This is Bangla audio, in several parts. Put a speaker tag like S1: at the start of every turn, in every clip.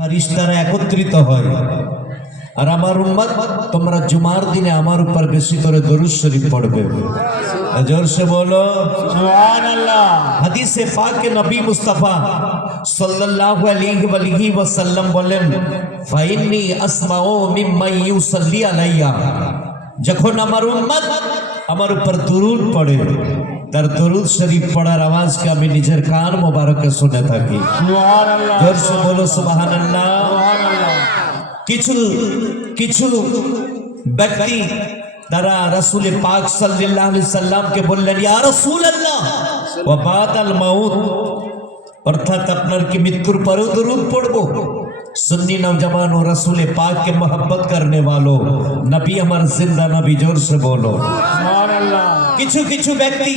S1: ফারিস্তারা একত্রিত হয়. আর আমার উম্মত তোমরা জুমার দিনে আমার উপর বেশি করে দরুদ শরীফ পড়বে। জোর সে বলো।
S2: সুবহান আল্লাহ
S1: হাদিসে পাকে নবী মুস্তাফা সাল্লাল্লাহু আলাইহি ওয়া আলিহি ওয়াসাল্লাম বলেন ফাইন্নি আসমাউ মিম্মা ইউসাল্লি আলাইয়া। যখন আমার উম্মত আমার উপর দুরুদ পড়ে তার দরুদ শরীফ পড়ার আওয়াজকে আমি নিজের কান মোবারকে শুনে থাকি
S2: সুবহান আল্লাহ
S1: বলো সুবহানাল্লাহ কিছু কিছু ব্যক্তি তারা রাসূল পাক আলাইহি সাল্লামকে বললেন ইয়া রাসূলুল্লাহ ওয়া বাদাল মাউত অর্থাৎ আপনার কি মৃত্যুর পরেও দরুদ পড়ব سنی نوجوانوں رسول پاک کے محبت کرنے والوں نبی امر زندہ نبی جور سے بولو۔ سبحان
S2: اللہ۔ کچھو
S1: کچھو بیکتی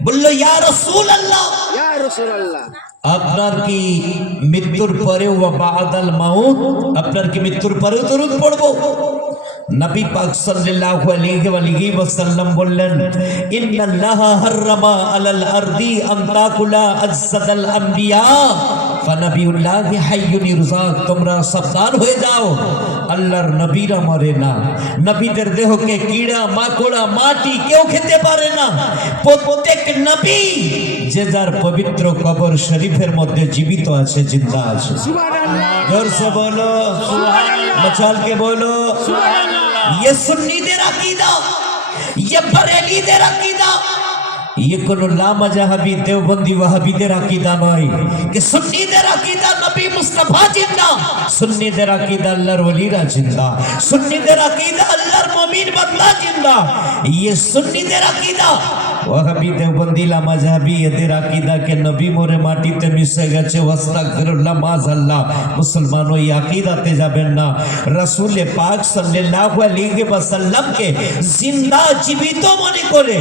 S1: بلو یا رسول اللہ۔ یا
S3: رسول اللہ۔
S1: আপনার কি মৃত্যুর পরে ওয়া বাদাল মাউত আপনার কি মৃত্যুর পরে দরুদ পড়ব نبی پاک صلی اللہ علیہ وآلہ وسلم بلن ان اللہ حرما علی الارضی انتاکلا আজসাদাল الانبیاء ফানাবিউল্লাহি তোমরা সাবধান হয়ে যাও। আল্লাহর নবীরা মরে না। নবীদের দেহকে কীড়া মাকড়া মাটি কেউ খেতে পারে না। প্রত্যেক নবী যে যার পবিত্র কবর শরীফের মধ্যে জীবিত আছে জিন্দা আছে। জোরসে বলো। মচালকে বলো। ये सुन्नीদের ইয়ে আকিদা। ইয়ে ये बरेलीদের আকিদা। یہ کنو کوئی لامجہبی دیوبندی دیرا کی عقیدہ آئی کہ سنی دیرا کی عقیدہ نبی مصطفیٰ جندہ، سنی دیرا کی عقیدہ اللہ ولی را جندہ، سنی دیرا کی عقیدہ اللہ مومین بدلہ جندہ، یہ سنی دیرا کی عقیدہ ওয়াহাবি দেওবন্দি লামাজাহাবি এদের আকিদাকে নবী মোরে মাটিতে মিশে গেছে। ওয়াস্তাগফিরুল্লাহ, মাযাল্লাহ, মুসলমান ওই আকিদাতে যাবেন না। রাসূলে পাক সাল্লাল্লাহু আলাইহি ওয়াসাল্লামকে জিন্দা জীবিত মনে করে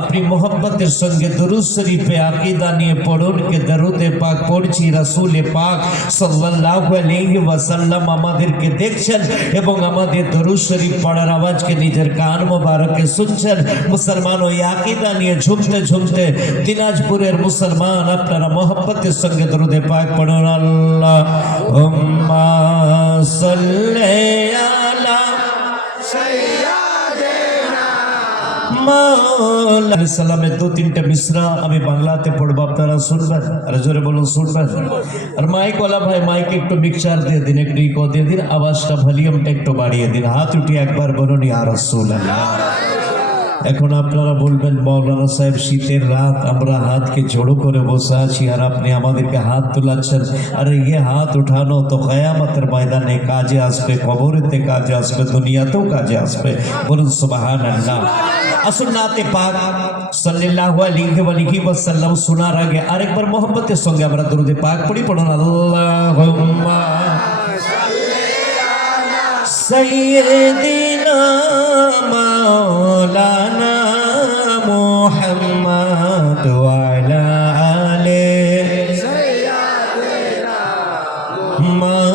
S1: আপনি মোহব্বতের সঙ্গে দরুদ শরীফে আকিদা নিয়ে পড়ুন, কে দরুদে পাক পড়ছি, রাসূলে পাক সাল্লাল্লাহু আলাইহি ওয়াসাল্লাম আমাদেরকে দেখছেন এবং আমাদের দরুদ শরীফ পড়ার আওয়াজকে নিজের কান মোবারকে শুনছেন। মুসলমান ওই আকিদা নিয়ে ঝুমতে ঝুমতে দিনাজপুরের মুসলমান, আপনারা মোহব্বতের সঙ্গে দরুদে পাক পড়ুন আল্লাহ দু তিনটা মিশ্রা আমি বাংলাতে পড়ব, আপনারা শুনবেন, আর জোরে বলুন, শুনবেন। আর মাইকওয়ালা ভাই মাইকে একটু মিক্সার দিয়ে দিন, একটু ইকো দিয়ে দিন, আওয়াজটা ভলিউমটা একটু বাড়িয়ে দিন, হাত উঠিয়ে একবার বলুন, ইয়া রাসূলুল্লাহ। এখন আপনারা বলবেন, মৌলানা সাহেব, শীতের রাত, আমরা হাতকে জড়ো করে বসে আছি আর আপনি আমাদেরকে হাত তোলাচ্ছেন। আরে ইয়ে হাত উঠানো তো কয়ামতের ময়দানে কাজে আসবে, কবরেতে কাজে আসবে, দুনিয়াতেও কাজে আসবে। বলুন সুবাহান আল্লাহ আসুন নাতে পাক সাল্লাল্লাহু আলাইহি ওয়া আলিহি ওয়াসাল্লাম শোনার আগে আরেকবার মোহব্বতের সঙ্গে আমরা দরুদে পাক পড়ি, পড়ুন, আল্লাহুম্মা سيدنا مولانا محمد وعلى آله سيدنا محمد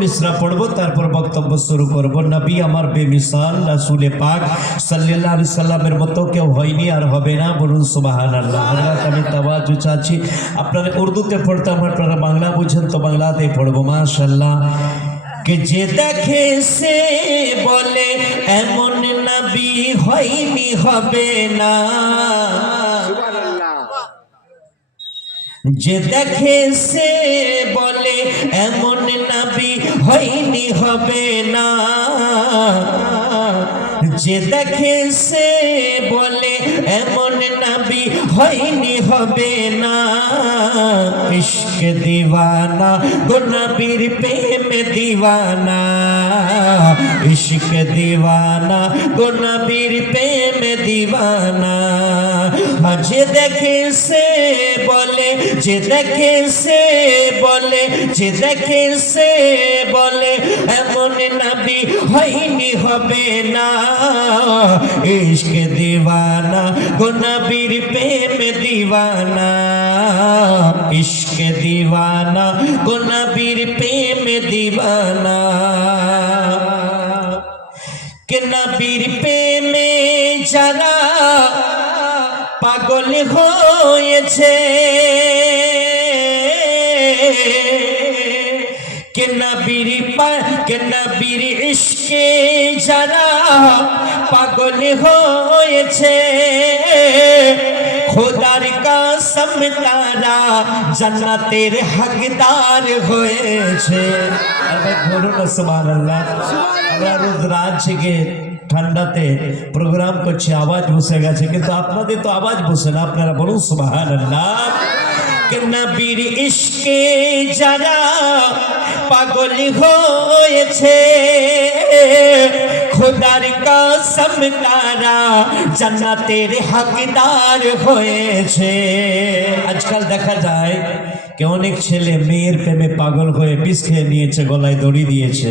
S1: মিশ্রা পড়ব, তারপর বক্তব্য শুরু করব। নবী আমার বেমিসাল, রাসূলে পাক সাল্লাল্লাহু আলাইহি সাল্লামের মতো কেউ হয়নি আর হবে না, বলুন সুবহানাল্লাহ। হযরত আমি তাওয়াজু চাচ্ছি। আপনারা উর্দুতে পড়তাম, আপনারা বাংলা বুঝেন তো বাংলাতেই পড়ব, মাশাআল্লাহ। কে যে দেখে সে বলে, এমন নবী হয়নি, হবে না। যে দেখে সে বলে, এমন নবী হয়নি হবে না। যে দেখে সে বলে এমন নবী হয়নি হবে না ইশক দিওয়ানা গো নবীর প্রেম দিওয়ানা ইশক দিওয়ানা গো নবীর প্রেম দিওয়ানা যে দেখে সে বলে যে দেখে সে বলে যে দেখে সে বলে এমন নবী হয়নি হবে না। ইশক দিওয়ানা, গো নবীর প্রেম দিওয়ানা। ইশক দিওয়ানা, গো নবীর প্রেম দিওয়ানা। কে নবীর প্রেমে যারা পাগল হয়েছে কে নবীর কে নবীর ইশকে যারা পাগল হয়েছে খোদার কাসম তারা জান্নাতের হকদার হয়েছে আর ভাই বলুন না সুবহানাল্লাহ আমরা রোজ রাত থেকে ঠান্ডাতে প্রোগ্রাম করছি আওয়াজ বসে গেছে কিন্তু আপনাদের তো আওয়াজ বসে না আপনারা বলুন সুবহানাল্লাহ কে নবীর ইশকে যারা পাগল হয়েছে, খোদার কসম তারা জান্নাতের হকদার হয়েছে। আজকাল দেখা যায় কে অনেক ছেলে মেয়ের প্রেমে পাগল হয়ে বিষ খেয়ে নিয়েছে, গলায় দড়ি দিয়েছে।